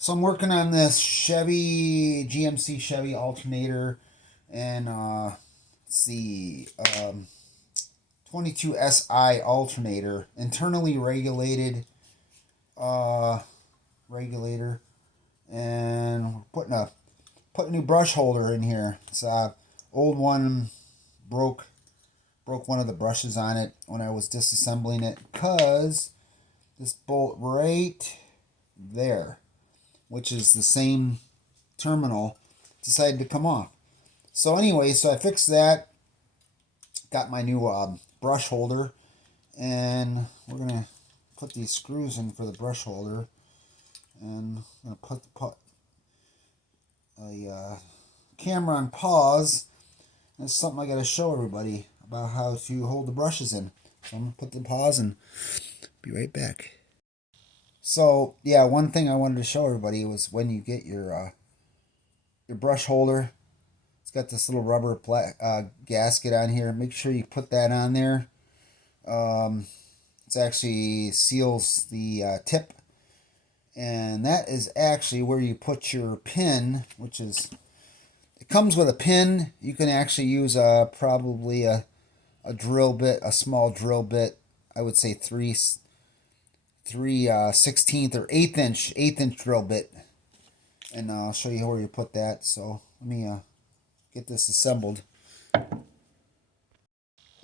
So I'm working on this Chevy GMC Chevy alternator, and it's the 22SI alternator, internally regulated uh, regulator, and we're putting a new brush holder in here. It's old one broke one of the brushes on it when I was disassembling it, cause this bolt right there, which is the same terminal, decided to come off. So anyway, so I fixed that, got my new brush holder, and we're going to put these screws in for the brush holder, and I'm going to put a camera on pause. That's something I got to show everybody about how to hold the brushes in. So I'm going to put the pause and be right back. So yeah, one thing I wanted to show everybody was when you get your brush holder, it's got this little rubber gasket on here. Make sure you put that on there. It actually seals the tip, and that is actually where you put your pin, which is, it comes with a pin. You can actually use probably a drill bit, a small drill bit. I would say 3/16 or eighth inch drill bit, and I'll show you where you put that. So let me get this assembled.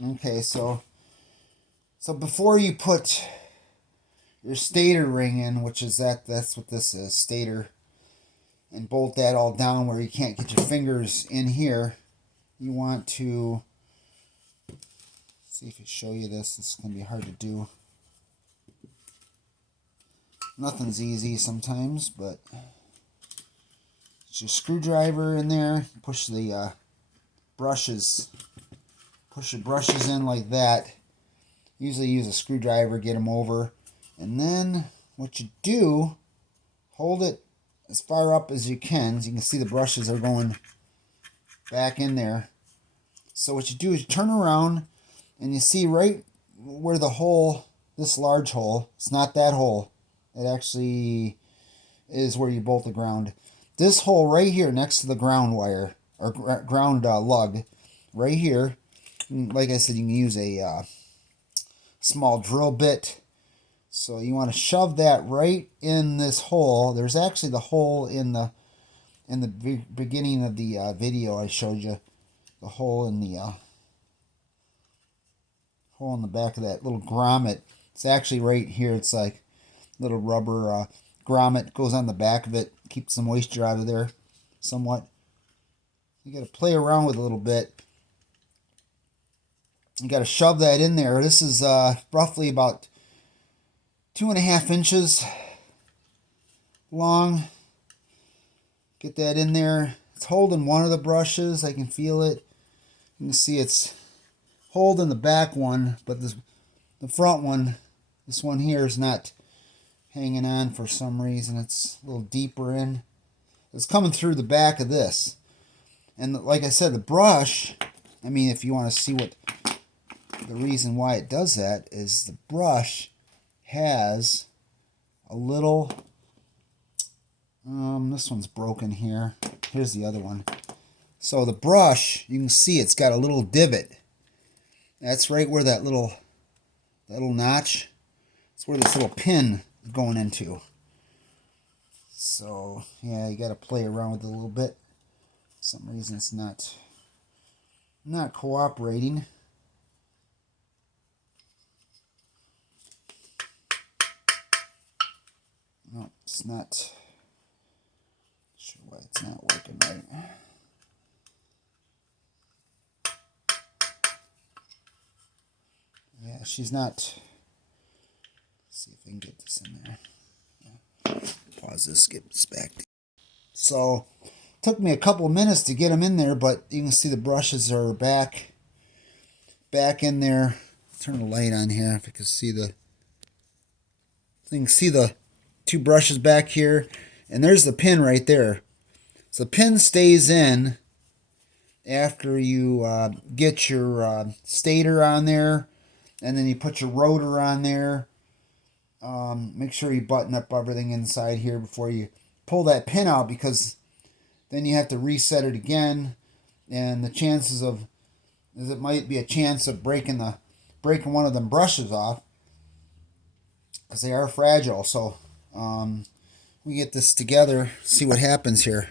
Okay, so before you put your stator ring in, which is that's what this is, stator, and bolt that all down where you can't get your fingers in here, you want to see if I show you this. It's going to be hard to do. Nothing's easy sometimes, but it's your screwdriver in there. Push the brushes. Push the brushes in like that. Usually use a screwdriver, get them over. And then what you do, hold it as far up as you can. As you can see, the brushes are going back in there. So what you do is you turn around, and you see right where the hole, this large hole, it's not that hole. It actually is where you bolt the ground. This hole right here next to the ground wire, or ground lug, right here. Like I said, you can use a small drill bit. So you want to shove that right in this hole. There's actually the hole in the beginning of the video I showed you. The hole in the back of that little grommet. It's actually right here. It's like little rubber grommet goes on the back of it, keeps the moisture out of there somewhat. You got to play around with it a little bit. You got to shove that in there. This is roughly about 2.5 inches long. Get that in there. It's holding one of the brushes. I can feel it. You can see it's holding the back one, but the front one, this one here, is not hanging on for some reason. It's a little deeper in. It's coming through the back of this. And like I said, the brush, I mean, if you want to see what the reason why it does that is, the brush has a little, this one's broken here. Here's the other one. So the brush, you can see it's got a little divot. That's right where that little notch, it's where this little pin is going into. So yeah, you got to play around with it a little bit. For some reason it's not cooperating. No, it's not. Sure why it's not working right. Yeah, she's not. Let's see if I can get this in there. Yeah. Pause this, get this back. So, it took me a couple of minutes to get them in there, but you can see the brushes are back in there. Turn the light on here if you can see the. You can see the two brushes back here, and there's the pin right there. So the pin stays in after you get your stator on there, and then you put your rotor on there. Make sure you button up everything inside here before you pull that pin out, because then you have to reset it again, and the chances of it might be a chance of breaking one of them brushes off, because they are fragile. So we get this together, see what happens here.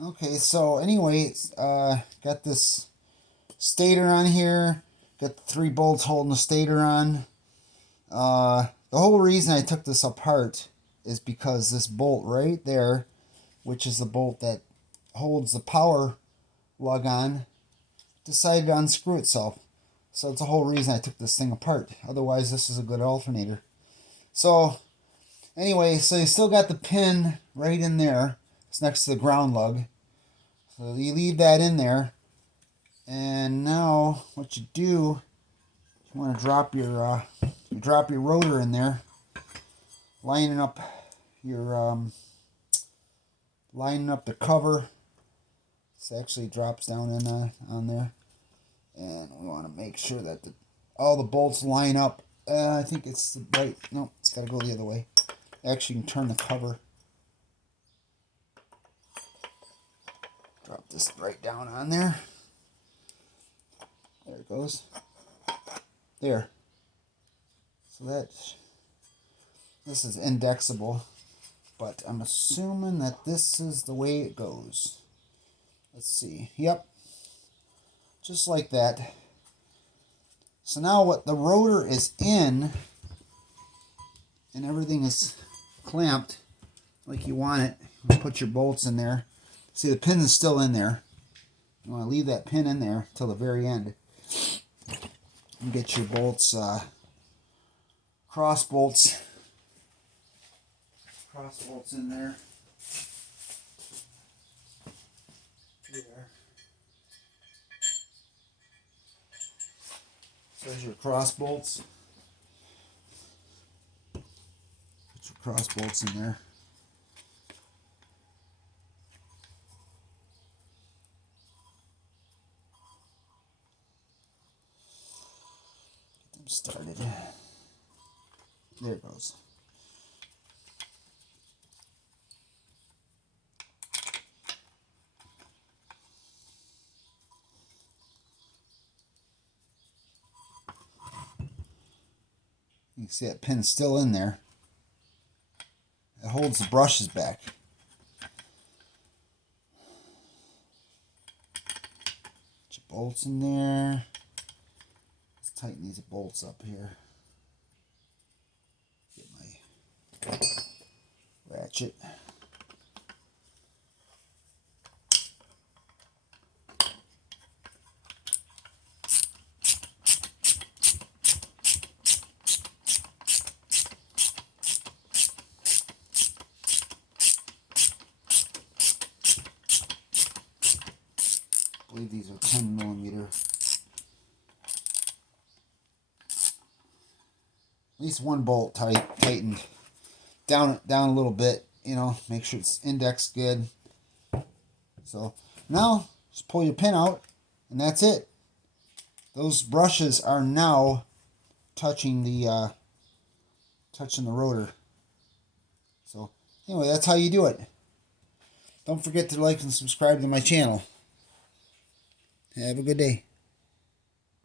Okay, so anyway, got this stator on here. Got the 3 bolts holding the stator on. The whole reason I took this apart is because this bolt right there, which is the bolt that holds the power lug on, decided to unscrew itself. So that's the whole reason I took this thing apart. Otherwise, this is a good alternator. So anyway, so you still got the pin right in there. It's next to the ground lug. So you leave that in there. And now what you do, you want to drop your rotor in there, lining up the cover. This actually drops down in on there, and we want to make sure that all the bolts line up. I think it's the right. No, it's got to go the other way. Actually, you can turn the cover. Drop this right down on there. There it goes. There. So this is indexable, but I'm assuming that this is the way it goes. Let's see. Yep. Just like that. So now what the rotor is in, and everything is clamped like you want it. You put your bolts in there. See, the pin is still in there. You want to leave that pin in there till the very end. And get your bolts, cross bolts in there. There. So there's your cross bolts. Put your cross bolts in there. Get them started. There it goes. You can see that pin's still in there. It holds the brushes back. Put your bolts in there. Let's tighten these bolts up here. Get my ratchet. I believe these are 10mm. At least one bolt tightened down a little bit, you know, make sure it's indexed good. So now just pull your pin out, and that's it. Those brushes are now touching the rotor. So anyway, that's how you do it. Don't forget to like and subscribe to my channel. Have a good day.